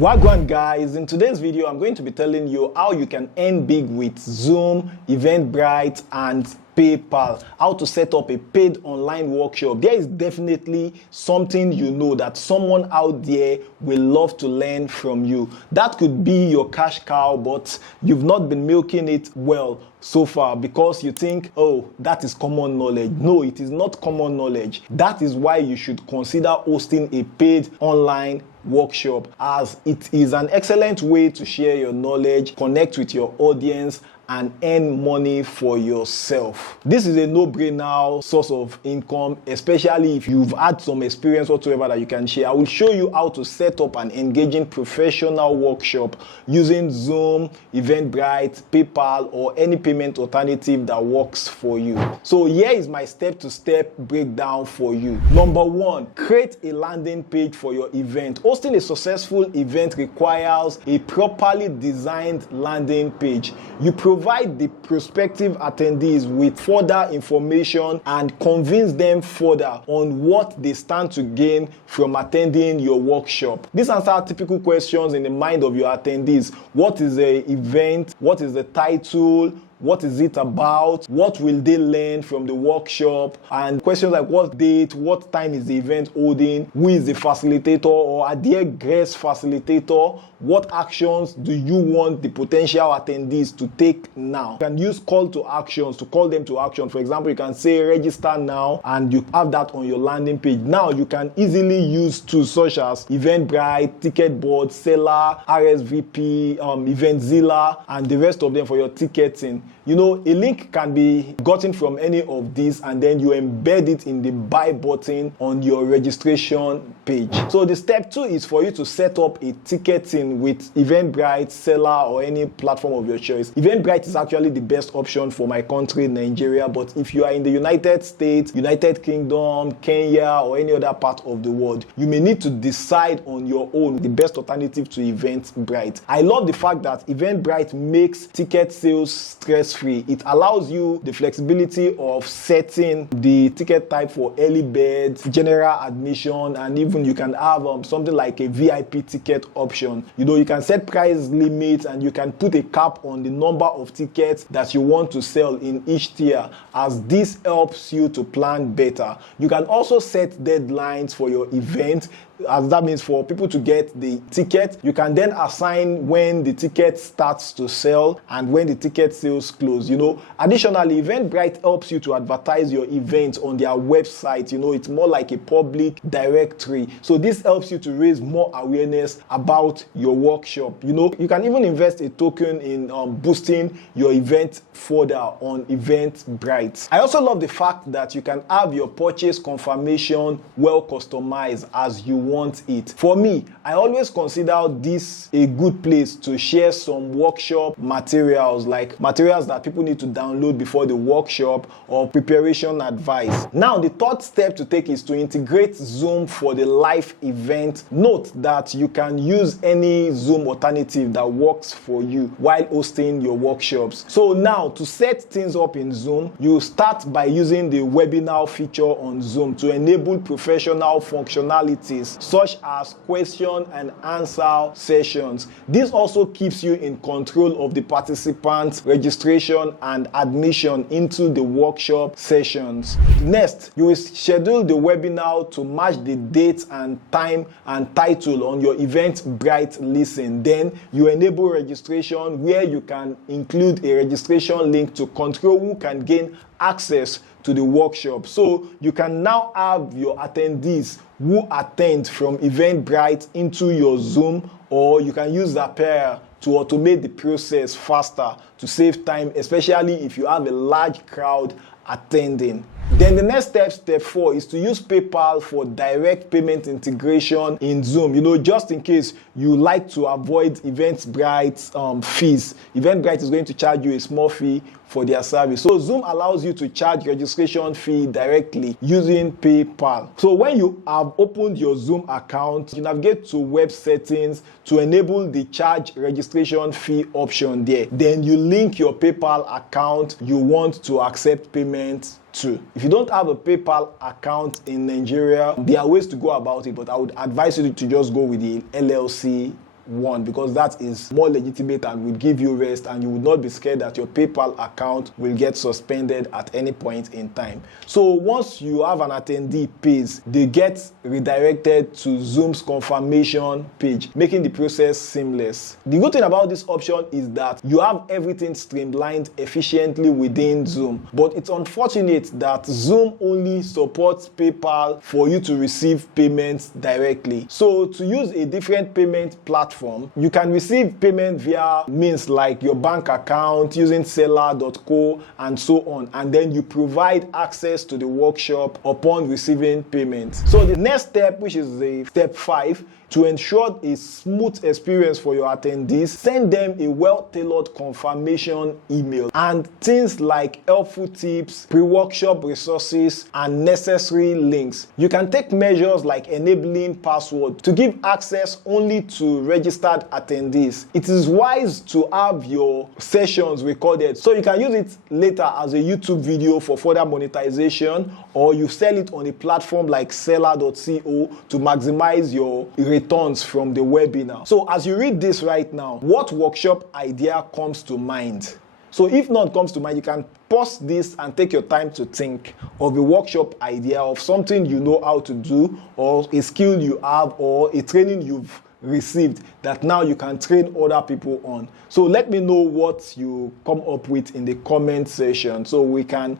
Wagwan guys, in today's video I'm going to be telling you how you can earn big with Zoom, Eventbrite and PayPal, how to set up a paid online workshop. There is definitely something you know that someone out there will love to learn from you. That could be your cash cow, but you've not been milking it well so far because you think, oh, that is common knowledge. No, it is not common knowledge. That is why you should consider hosting a paid online workshop, as it is an excellent way to share your knowledge, connect with your audience, and earn money for yourself. This is a no-brainer source of income, especially if you've had some experience whatsoever that you can share. I will show you how to set up an engaging professional workshop using Zoom, Eventbrite, PayPal, or any payment alternative that works for you. So here is my step-to-step breakdown for you. Number one, create a landing page for your event. Hosting a successful event requires a properly designed landing page. You provide the prospective attendees with further information and convince them further on what they stand to gain from attending your workshop. These answer typical questions in the mind of your attendees. What is the event? What is the title? What is it about? What will they learn from the workshop? And questions like what date, what time is the event holding, who is the facilitator, or are there guest facilitator? What actions do you want the potential attendees to take now? You can use call to actions to call them to action. For example, you can say register now, and you have that on your landing page. Now you can easily use tools such as Eventbrite, Ticketboard, Seller, RSVP, Eventzilla, and the rest of them for your ticketing. You know, a link can be gotten from any of these, and then you embed it in the buy button on your registration page. So the step 2 is for you to set up a ticketing with Eventbrite, Seller, or any platform of your choice. Eventbrite is actually the best option for my country, Nigeria, but if you are in the United States, United Kingdom, Kenya, or any other part of the world, you may need to decide on your own the best alternative to Eventbrite. I love the fact that Eventbrite makes ticket sales stress-free. It allows you the flexibility of setting the ticket type for early birds, general admission, and even you can have something like a VIP ticket option. You know, you can set price limits and you can put a cap on the number of tickets that you want to sell in each tier, as this helps you to plan better. You can also set deadlines for your event, as that means for people to get the ticket, you can then assign when the ticket starts to sell and when the ticket sales close. You know, additionally, Eventbrite helps you to advertise your event on their website. You know, it's more like a public directory. So this helps you to raise more awareness about your workshop. You know, you can even invest a token in boosting your event further on Eventbrite. I also love the fact that you can have your purchase confirmation well customized as you want it. For me, I always consider this a good place to share some workshop materials, like materials that people need to download before the workshop or preparation advice. Now, the third step to take is to integrate Zoom for the live event. Note that you can use any Zoom alternative that works for you while hosting your workshops. So now, to set things up in Zoom, you start by using the webinar feature on Zoom to enable professional functionalities such as question and answer sessions. This also keeps you in control of the participants' registration and admission into the workshop sessions. Next, you will schedule the webinar to match the date and time and title on your Eventbrite listen. Then you enable registration, where you can include a registration link to control who can gain access to the workshop. So you can now have your attendees who attend from Eventbrite into your Zoom, or you can use Zapier to automate the process faster to save time, especially if you have a large crowd attending. Then the next step, step 4, is to use PayPal for direct payment integration in Zoom. You know, just in case you like to avoid Eventbrite's fees. Eventbrite is going to charge you a small fee for their service. So Zoom allows you to charge registration fee directly using PayPal. So when you have opened your Zoom account, you navigate to web settings to enable the charge registration fee option there. Then you link your PayPal account you want to accept payment to. If you don't have a PayPal account in Nigeria, there are ways to go about it, but I would advise you to just go with the LLC one, because that is more legitimate and will give you rest, and you would not be scared that your PayPal account will get suspended at any point in time. So once you have an attendee pays, they get redirected to Zoom's confirmation page, making the process seamless. The good thing about this option is that you have everything streamlined efficiently within Zoom, but it's unfortunate that Zoom only supports PayPal for you to receive payments directly. So to use a different payment platform, you can receive payment via means like your bank account, using seller.co and so on, and then you provide access to the workshop upon receiving payment. So the next step, which is the step 5, to ensure a smooth experience for your attendees, send them a well-tailored confirmation email and things like helpful tips, pre-workshop resources, and necessary links. You can take measures like enabling password to give access only to registered attendees. It is wise to have your sessions recorded so you can use it later as a YouTube video for further monetization, or you sell it on a platform like seller.co to maximize your returns from the webinar. So as you read this right now, what workshop idea comes to mind? So if none comes to mind, you can pause this and take your time to think of a workshop idea of something you know how to do, or a skill you have, or a training you've received that now you can train other people on. So let me know what you come up with in the comment section so we can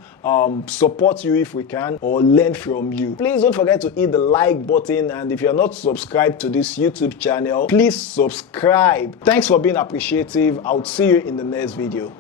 support you if we can, or learn from you. Please don't forget to hit the like button, and if you're not subscribed to this YouTube channel, please subscribe. Thanks for being appreciative. I'll see you in the next video.